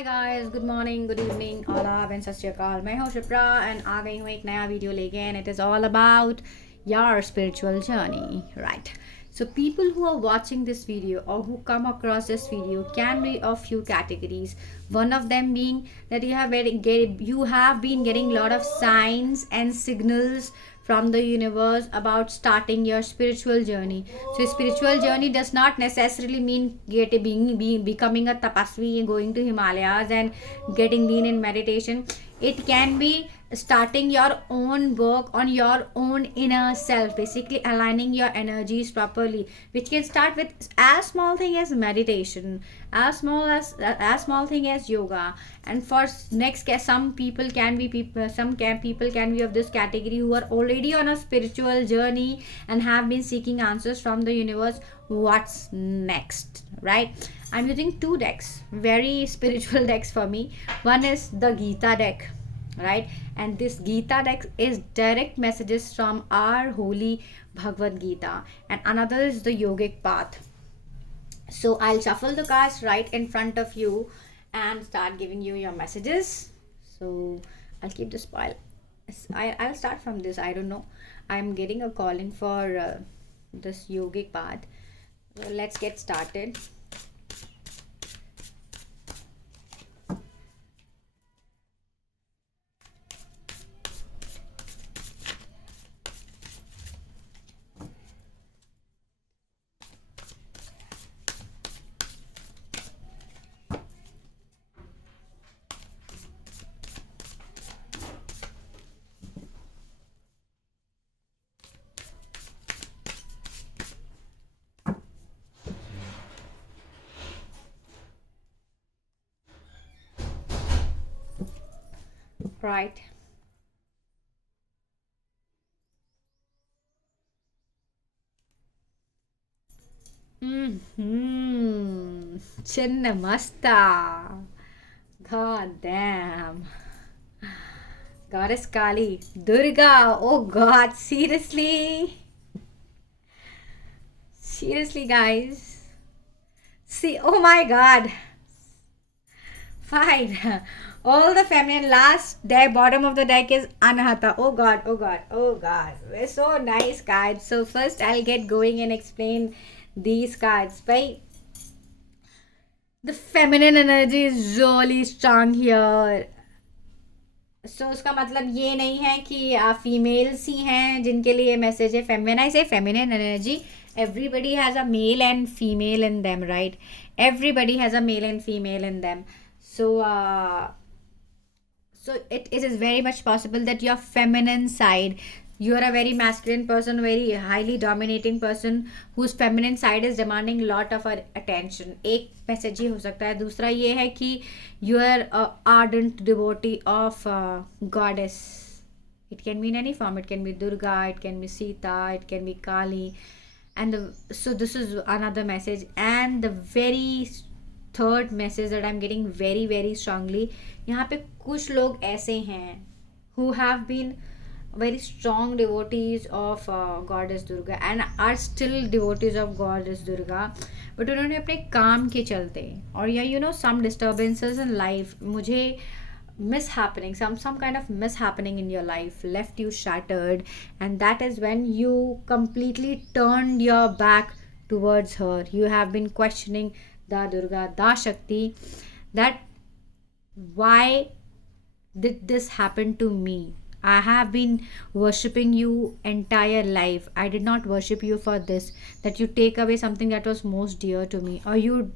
Hi guys, good morning, good evening, आदाब and सत श्री अकाल। मैं हूं शिप्रा एंड आ गई हूं एक नया वीडियो लेके and it is all about your spiritual journey, right? So people who are watching this video or who come across this video can be of few categories. One of them being that you have been getting a lot of signs and signals from the universe about starting your spiritual journey. So spiritual journey does not necessarily mean becoming a tapasvi, going to Himalayas and getting lean in meditation. It can be starting your own work on your own inner self, basically aligning your energies properly, which can start with as small thing as meditation, as small thing as yoga. And for next, some people can be people can be of this category who are already on a spiritual journey and have been seeking answers from the universe. What's next, right? I'm using two decks, very spiritual decks for me. One is the Gita deck, right? And this Gita deck is direct messages from our holy Bhagavad Gita, and another is the yogic path. So I'll shuffle the cards right in front of you and start giving you your messages. So I'll keep this pile. I'll start from this. I don't know, I'm getting a calling for this yogic path. So let's get started. Right. Chinnamasta. God damn. Goddess Kali. Durga. Oh god, seriously? Seriously, guys? See, oh my god. Fine. All the feminine. Last deck, bottom of the deck is Anahata. Oh god, oh god, oh god. We're so nice cards. So first I'll get going and explain these cards. By the feminine energy is really strong here. सो उसका मतलब ये नहीं है कि females ही हैं जिनके लिए message है. व्हेन आई से feminine energy, everybody has a male and female in them, right? Everybody has a male and female in them. So it is very much possible that your feminine side, you are a very masculine person, very highly dominating person whose feminine side is demanding lot of attention. एक message ये हो सकता है. दूसरा ये है कि you are a ardent devotee of goddess. It can be in any form. It can be Durga, it can be Sita, it can be Kali. So this is another message. And the very third message that I'm getting very very strongly, यहाँ पे कुछ लोग ऐसे हैं who have been very strong devotees of goddess Durga and are still devotees of goddess Durga, but उन्होंने अपने काम के चलते और या some disturbances in life, मुझे mishappening, some kind of mishappening in your life left you shattered, and that is when you completely turned your back towards her. You have been questioning the Durga, the Shakti, that why did this happen to me? I have been worshipping you entire life. I did not worship you for this, that you take away something that was most dear to me, or you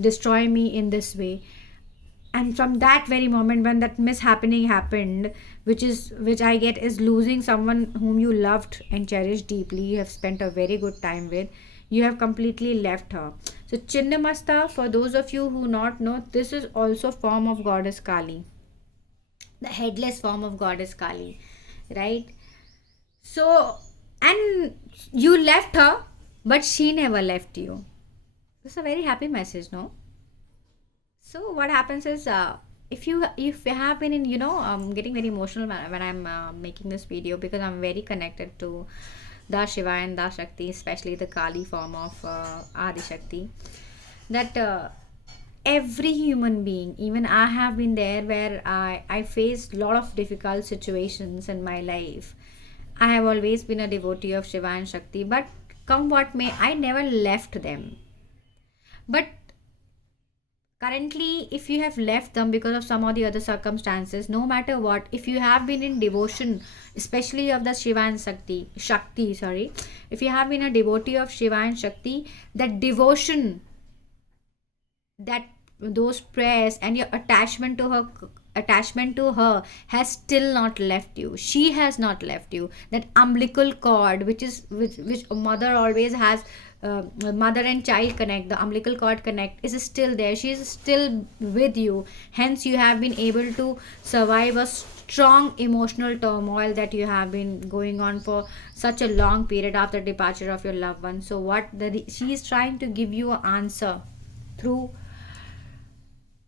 destroy me in this way. And from that very moment when that mishappening happened, which I get is losing someone whom you loved and cherished deeply, you have spent a very good time with, you have completely left her. So Chinnamasta, for those of you who not know, this is also form of goddess Kali, the headless form of goddess Kali, right? So, and you left her, but she never left you. This is a very happy message, no? So what happens is, if you have been in, I'm getting very emotional when I'm making this video, because I'm very connected to the Shiva and the Shakti, especially the Kali form of Adi Shakti. That every human being, even I have been there, where I faced a lot of difficult situations in my life. I have always been a devotee of Shiva and Shakti, but come what may, I never left them. But currently, if you have left them because of some or the other circumstances, no matter what, if you have been in devotion, especially of the Shiva and Shakti, sorry, if you have been a devotee of Shiva and Shakti, that devotion, that those prayers and your attachment to her has still not left you. She has not left you. That umbilical cord, which a mother always has, mother and child connect, the umbilical cord connect, is still there. She is still with you. Hence you have been able to survive a strong emotional turmoil that you have been going on for such a long period after departure of your loved one. So she is trying to give you an answer through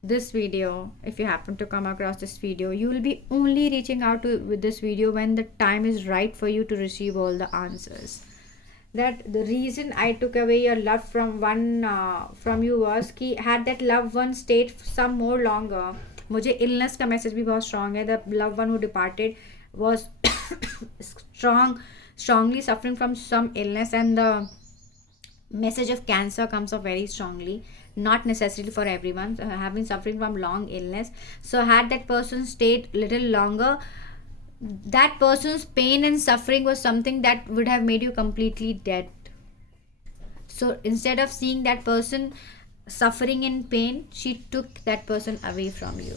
this video. If you happen to come across this video, you will be only reaching out to with this video when the time is right for you to receive all the answers. That the reason I took away your love from you was कि had that loved one stayed some more longer. मुझे illness का message भी बहुत strong है. The loved one who departed was strongly suffering from some illness, and the message of cancer comes up very strongly, not necessarily for everyone. Have been suffering from long illness, so had that person stayed little longer, that person's pain and suffering was something that would have made you completely dead. So instead of seeing that person suffering in pain, she took that person away from you.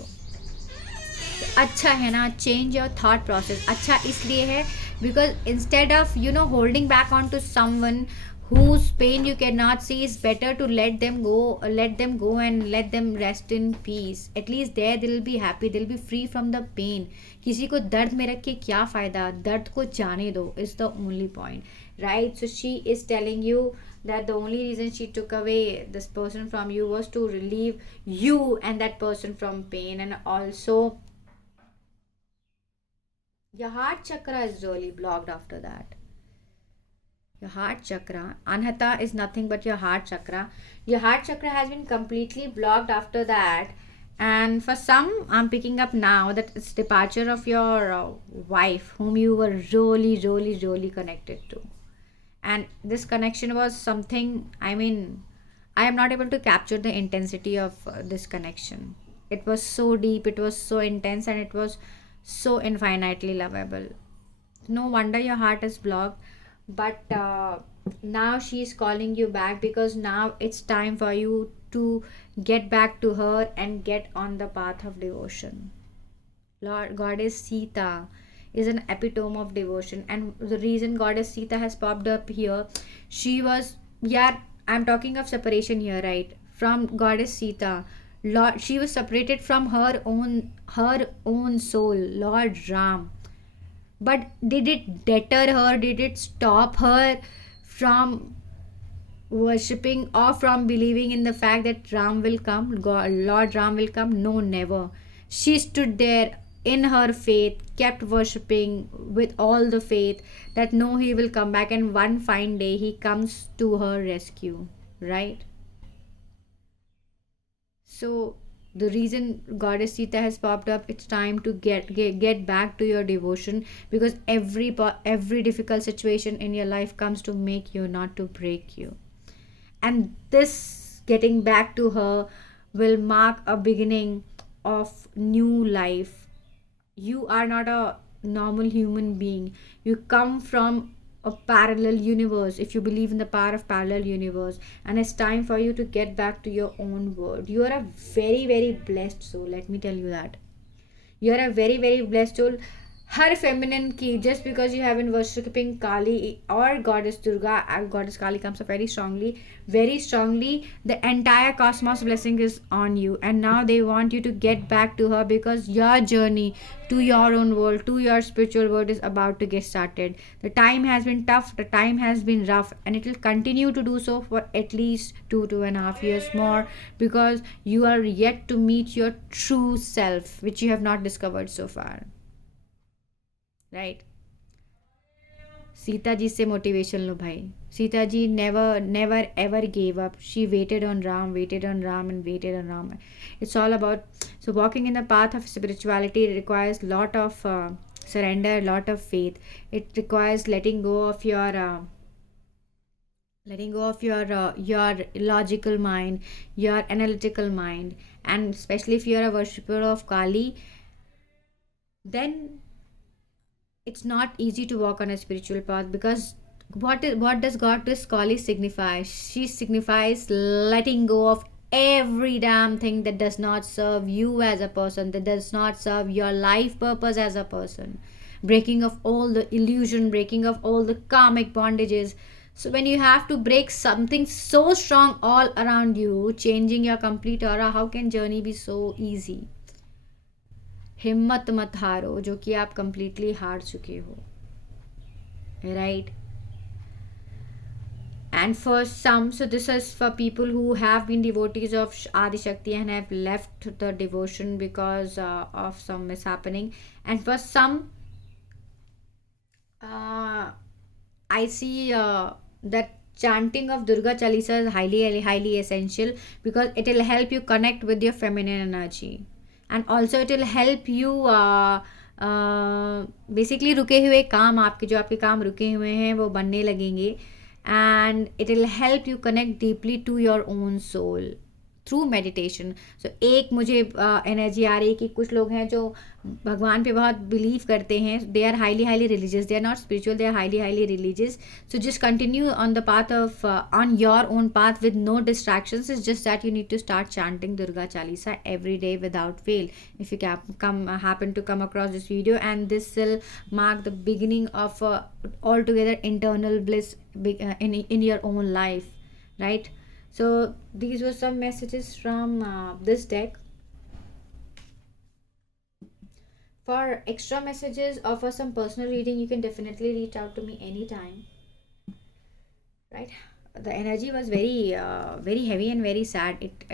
अच्छा है ना, change your thought process. अच्छा इसलिए है because instead of holding back on to someone whose pain you cannot see, is better to let them go and let them rest in peace. At least there they'll be happy, they'll be free from the pain. किसी को दर्द में रख के क्या फ़ायदा, दर्द को जाने दो is the only point, right? So she is telling you that the only reason she took away this person from you was to relieve you and that person from pain. And also your heart chakra is really blocked after that. Your heart chakra, Anhata, is nothing but your heart chakra. Your heart chakra has been completely blocked after that. And for some, I'm picking up now that it's departure of your wife, whom you were really connected to. And this connection was something, I am not able to capture the intensity of this connection. It was so deep, it was so intense, and it was so infinitely lovable. No wonder your heart is blocked. But now she's calling you back, because now it's time for you to get back to her and get on the path of devotion. Lord Goddess Sita is an epitome of devotion, and the reason Goddess Sita has popped up here, she was, I'm talking of separation here, right? From Goddess Sita, Lord, she was separated from her own soul, Lord Ram. But did it deter her? Did it stop her from worshipping or from believing in the fact that Ram will come, Lord Ram will come? No, never. She stood there in her faith, kept worshipping with all the faith that no, he will come back, and one fine day he comes to her rescue, right? So the reason Goddess Sita has popped up, it's time to get back to your devotion, because every difficult situation in your life comes to make you, not to break you. And this getting back to her will mark a beginning of new life. You are not a normal human being. You come from a parallel universe, if you believe in the power of parallel universe, and it's time for you to get back to your own world. You are a very blessed soul, let me tell you that. You are a very blessed soul. Her feminine key, just because you have been worshipping Kali or Goddess Durga, Goddess Kali comes up very strongly, the entire cosmos blessing is on you, and now they want you to get back to her, because your journey to your own world, to your spiritual world, is about to get started. The time has been tough, the time has been rough, and it will continue to do so for at least 2.5 years more, because you are yet to meet your true self, which you have not discovered so far. Right Sita ji से motivation लो भाई, Sita ji never ever gave up. She waited on Ram, waited on Ram, and waited on Ram. It's all about, so walking in the path of spirituality requires lot of surrender, lot of faith. It requires letting go of your logical mind, your analytical mind, and especially if you're a worshipper of Kali, then it's not easy to walk on a spiritual path, because what does goddess Kali signify? She signifies letting go of every damn thing that does not serve you as a person, that does not serve your life purpose as a person, breaking of all the illusion, breaking of all the karmic bondages. So when you have to break something so strong all around you, changing your complete aura, how can journey be so easy? हिम्मत मत हारो जो कि आप completely हार चुके हो, right? And for some, so this is for people who have been devotees of Adi Shakti and have left the devotion because of some mishappening. And for some, I see that chanting of Durga Chalisa is highly essential, because it will help you connect with your feminine energy, and also it will help you basically रुके हुए काम, आपके जो आपके काम रुके हुए हैं वो बनने लगेंगे, and it will help you connect deeply to your own soul through meditation. So एक मुझे एनर्जी आ रही है कि कुछ लोग हैं जो भगवान पे बहुत बिलीव करते हैं, they are highly religious, they are not spiritual, they are highly religious. So just continue on the path of on your own path with no distractions. Is just that you need to start chanting Durga Chalisa every day without fail. If you happen to come across this video, and this will mark the beginning of altogether internal bliss in your own life, right? So these were some messages from this deck. For extra messages or for some personal reading, you can definitely reach out to me anytime, right? The energy was very heavy and very sad. It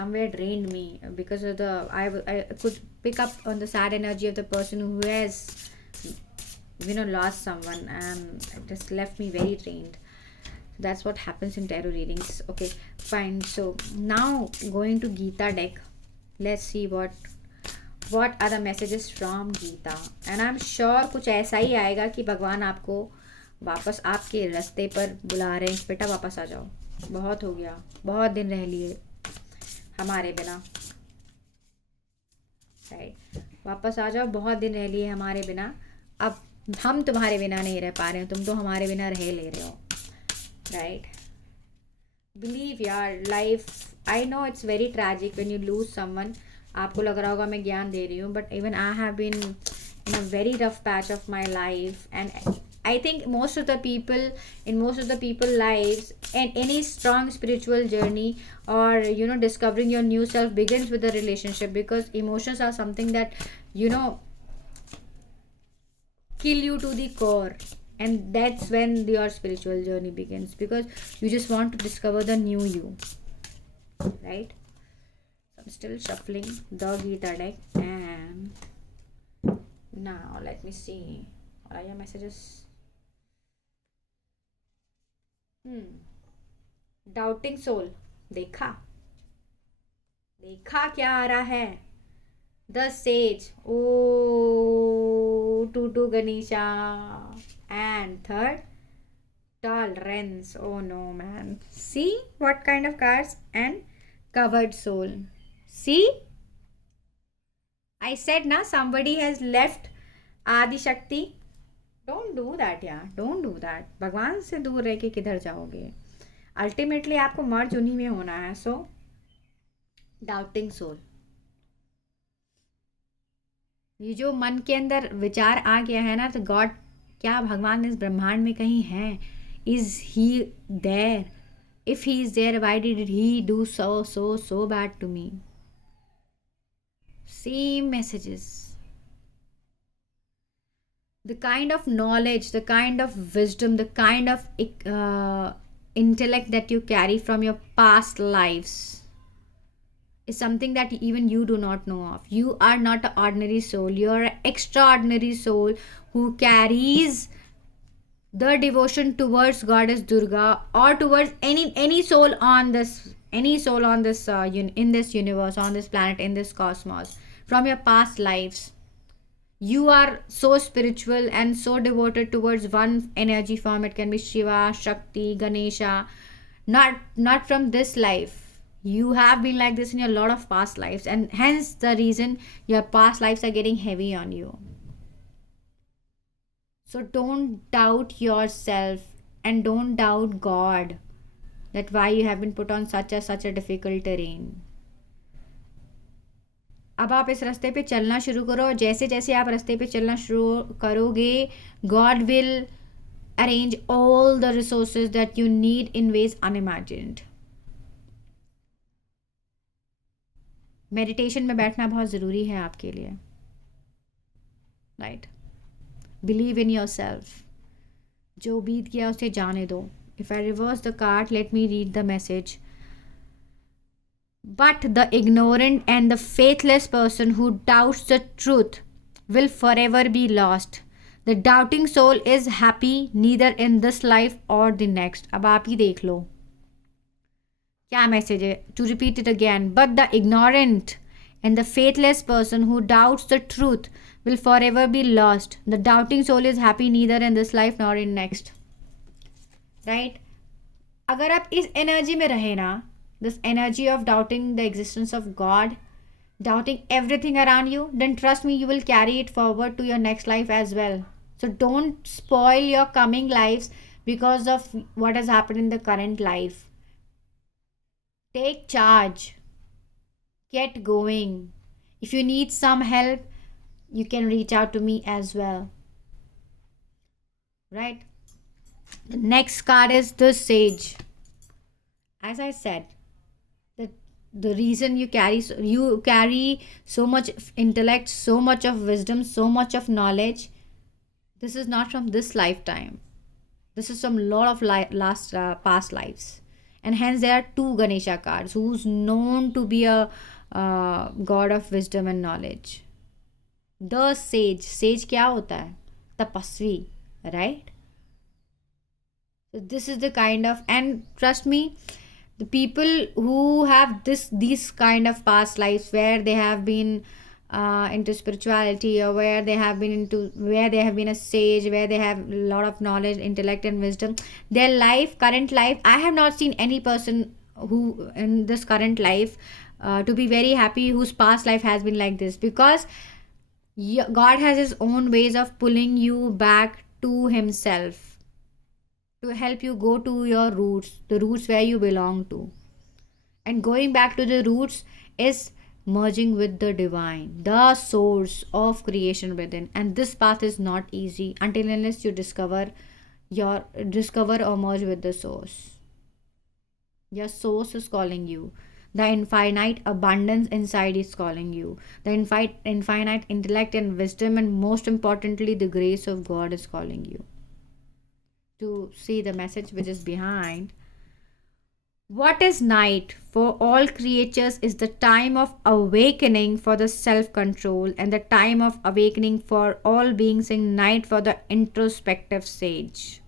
somewhere drained me, because of I could pick up on the sad energy of the person who has lost someone, and it just left me very drained. That's what happens in tarot readings. Okay, fine. So now going to Geeta deck, let's see what are the messages from Geeta. And I'm sure कुछ ऐसा ही आएगा कि भगवान आपको वापस आपके रास्ते पर बुला रहे हैं, बेटा वापस आ जाओ, बहुत हो गया, बहुत दिन रह लिए हमारे बिना, राइट? वापस आ जाओ, बहुत दिन रह लिए हमारे बिना, अब हम तुम्हारे बिना नहीं रह पा रहे हो, तुम तो हमारे बिना रह ले रहे हो, right? Believe your life. I know it's very tragic when you lose someone. आपको लग रहा होगा मैं ज्ञान दे रही हूँ, but even I have been in a very rough patch of my life, and I think most of the people lives, and any strong spiritual journey or discovering your new self begins with a relationship, because emotions are something that kill you to the core. And that's when your spiritual journey begins, because you just want to discover the new you, right? So I'm still shuffling the Geeta deck, and now let me see what are your messages. Doubting soul, देखा क्या आ रहा है? The sage, oh, Tutu Ganesha. And third, tolerance. Oh no, man. See what kind of cards? And covered soul. See? I said na, somebody has left Adi Shakti. Don't do that, yeah. Don't do that. भगवान से दूर रह के किधर जाओगे? Ultimately आपको मर्ज उन्हीं में होना है. So, doubting soul. ये जो मन के अंदर विचार आ गया है ना, तो गॉड, क्या भगवान इस ब्रह्मांड में कहीं हैं? Is he there? If he is there, why did he do so bad to me? Same messages. The kind of knowledge, the kind of wisdom, the kind of intellect that you carry from your past lives is something that even you do not know of. You are not an ordinary soul. You are an extraordinary soul who carries The devotion towards goddess Durga, or towards any soul on this, in this universe, on this planet, in this cosmos, from your past lives. You are so spiritual and so devoted towards one energy form. It can be Shiva, Shakti, Ganesha. Not from this life. You have been like this in your lot of past lives, and hence the reason your past lives are getting heavy on you. So don't doubt yourself, and don't doubt God, that why you have been put on such a difficult terrain. अब आप इस रास्ते पे चलना शुरू करो, और जैसे जैसे आप रास्ते पे चलना शुरू करोगे, God will arrange all the resources that you need in ways unimagined. Meditation में बैठना बहुत ज़रूरी है आपके लिए, right. Believe in your self. जो बीत गया उसे जाने दो. If I reverse the card, let me read the message. But the ignorant and the faithless person who doubts the truth will forever be lost. The doubting soul is happy neither in this life or the next. अब आप ही देख लो क्या message है. To repeat it again. But the ignorant and the faithless person who doubts the truth will forever be lost. The doubting soul is happy neither in this life nor in next. Right? अगर आप इस energy में रहे ना, this energy of doubting the existence of God, doubting everything around you, then trust me, you will carry it forward to your next life as well. So don't spoil your coming lives because of what has happened in the current life. Take charge. Get going. If you need some help, you can reach out to me as well. Right? The next card is the Sage. As I said, the reason you carry so much intellect, so much of wisdom, so much of knowledge, this is not from this lifetime. This is from lot of past lives, and hence there are two Ganesha cards, who's known to be a god of wisdom and knowledge. The Sage क्या होता है? तपस्वी, right? So this is the kind of, and trust me, the people who have these kind of past lives, where they have been into spirituality, or where they have been a sage, where they have a lot of knowledge, intellect and wisdom, their current life, I have not seen any person who in this current life to be very happy, whose past life has been like this, because God has his own ways of pulling you back to himself, to help you go to your roots, the roots where you belong to. And going back to the roots is merging with the divine, the source of creation within. And this path is not easy until unless you discover or merge with the source. Your source is calling you. The infinite abundance inside is calling you. The infinite intellect and wisdom, and most importantly, the grace of God is calling you. To see the message which is behind. What is night for all creatures is the time of awakening for the self-control, and the time of awakening for all beings, in night for the introspective sage.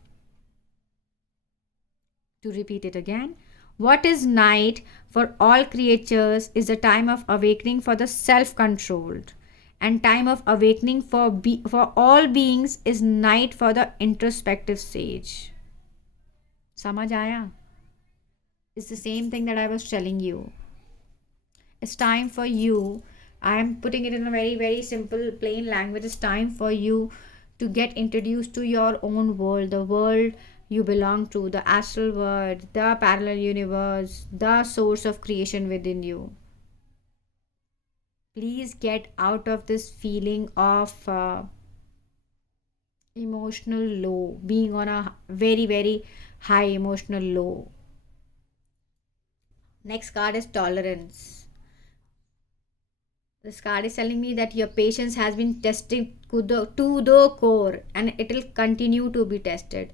To repeat it again. What is night for all creatures is the time of awakening for the self-controlled, and time of awakening for all beings is night for the introspective sage. समझ आया? It's the same thing that I was telling you. It's time for you. I am putting it in a very, very simple, plain language. It's time for you to get introduced to your own world, the world you belong to, the astral world, the parallel universe, the source of creation within you. Please get out of this feeling of emotional low, being on a very, very high emotional low. Next card is Tolerance. This card is telling me that your patience has been tested to the core, and it will continue to be tested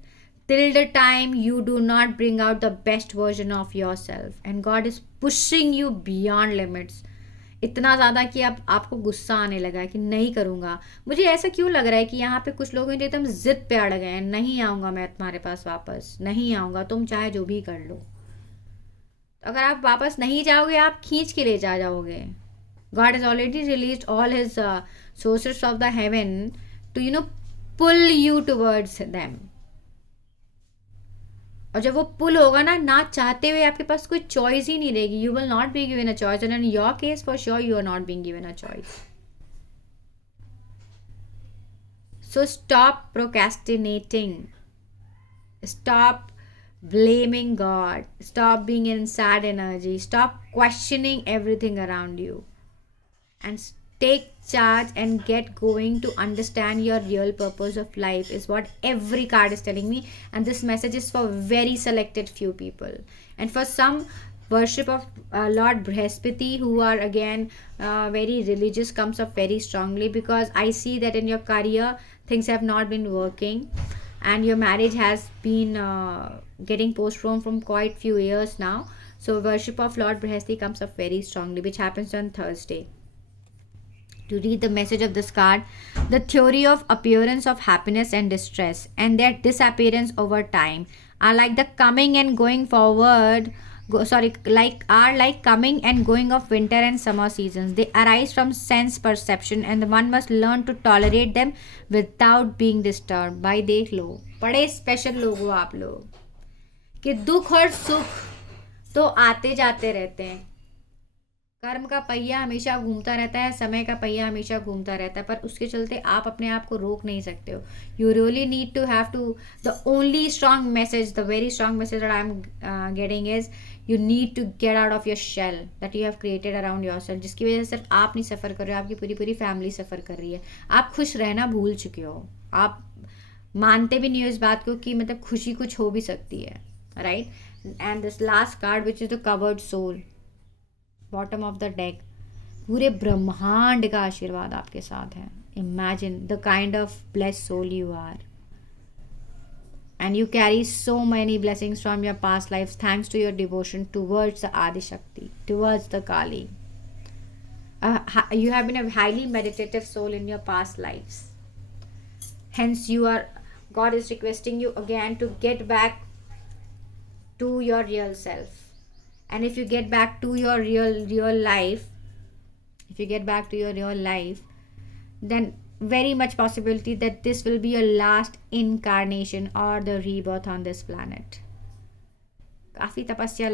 till the time you do not bring out the best version of yourself. And God is pushing you beyond limits. इतना ज़्यादा कि अब आपको गुस्सा आने लगा है कि नहीं करूँगा। मुझे ऐसा क्यों लग रहा है कि यहाँ पे कुछ लोग हैं जो एकदम ज़िद पे अड़ गए हैं, नहीं आऊँगा मैं तुम्हारे पास वापस, नहीं आऊँगा, तुम चाहे जो भी कर लो। अगर आप वापस नहीं जाओगे, आप खींच के ले जा जाओगे। God has already released all his sources of the heaven to pull you towards them. और जब वो पुल होगा ना चाहते हुए आपके पास कोई चॉइस ही नहीं रहेगी. You will not be given a choice, and in your case for sure you are not being given a choice. So stop procrastinating. Stop blaming God. Stop being in sad energy. Stop questioning everything around you. And take charge and get going to understand your real purpose of life is what every card is telling me. And this message is for very selected few people. And for some, worship of Lord Brihaspati, who are again very religious, comes up very strongly, because I see that in your career things have not been working and your marriage has been getting postponed from quite few years now. So worship of Lord Brihaspati comes up very strongly, which happens on Thursday. To read the message of this card, the theory of appearance of happiness and distress and their disappearance over time are like the coming and going forward like coming and going of winter and summer seasons. They arise from sense perception and one must learn to tolerate them without being disturbed. भाई देख लो, बड़े special लोग हो आप लोग कि दुख और सुख तो आते जाते रहते हैं. कर्म का पहिया हमेशा घूमता रहता है, समय का पहिया हमेशा घूमता रहता है, पर उसके चलते आप अपने आप को रोक नहीं सकते हो. You really need to have to, the only strong message, the very strong message that I am getting is you need to get out of your shell that you have created around yourself, जिसकी वजह से सिर्फ आप नहीं सफ़र कर रहे हो, आपकी पूरी पूरी फैमिली सफ़र कर रही है. आप खुश रहना भूल चुके हो, आप मानते भी नहीं हो इस बात को कि मतलब खुशी कुछ हो भी सकती है, right. And this last card which is the covered soul, bottom of the deck, पूरे ब्रह्मांड का आशीर्वाद आपके साथ है. Imagine the kind of blessed soul you are, and you carry so many blessings from your past lives thanks to your devotion towards the Adi Shakti, towards the Kali. You have been a highly meditative soul in your past lives, hence God is requesting you again to get back to your real self. And if you get back to your real life, if you get back to your real life, then very much possibility that this will be your last incarnation or the rebirth on this planet. काफ़ी तपस्या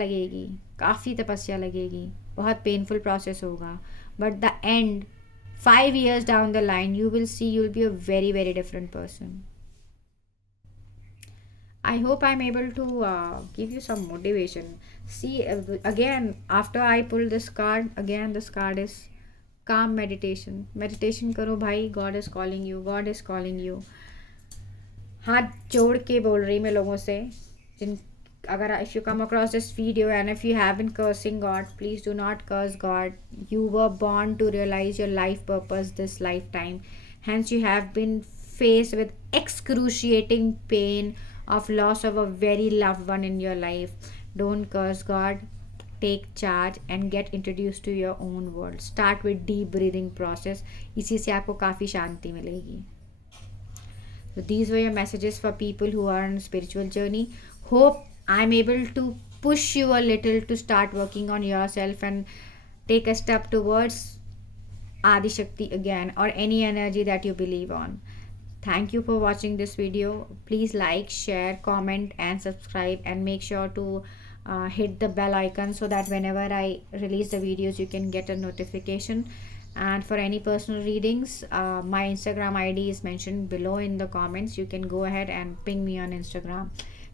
लगेगी, बहुत painful process होगा, but the end 5 years down the line you will see you will be a very very different person. I hope I'm able to give you some motivation. See, again, after I pull this card, again this card is calm meditation. Meditation करो भाई, God is calling you, God is calling you. हाथ जोड़ के बोल रही मैं लोगों से, अगर if you come across this video and if you have been cursing God, please do not curse God. You were born to realize your life purpose this lifetime. Hence you have been faced with excruciating pain of loss of a very loved one in your life. Don't curse God. Take charge and get introduced to your own world. Start with deep breathing process. इसी से आपको काफ़ी शांति मिलेगी. So these were your messages for people who are on a spiritual journey. Hope I'm able to push you a little to start working on yourself and take a step towards Adi Shakti again, or any energy that you believe on. Thank you for watching this video. Please like, share, comment and subscribe, and make sure to hit the bell icon so that whenever I release the videos you can get a notification. And for any personal readings, my Instagram ID is mentioned below in the comments. You can go ahead and ping me on Instagram.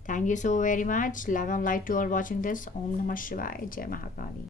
Thank you so very much. Love and light to all watching this. Om Namah Shivaya. Jai Mahakali.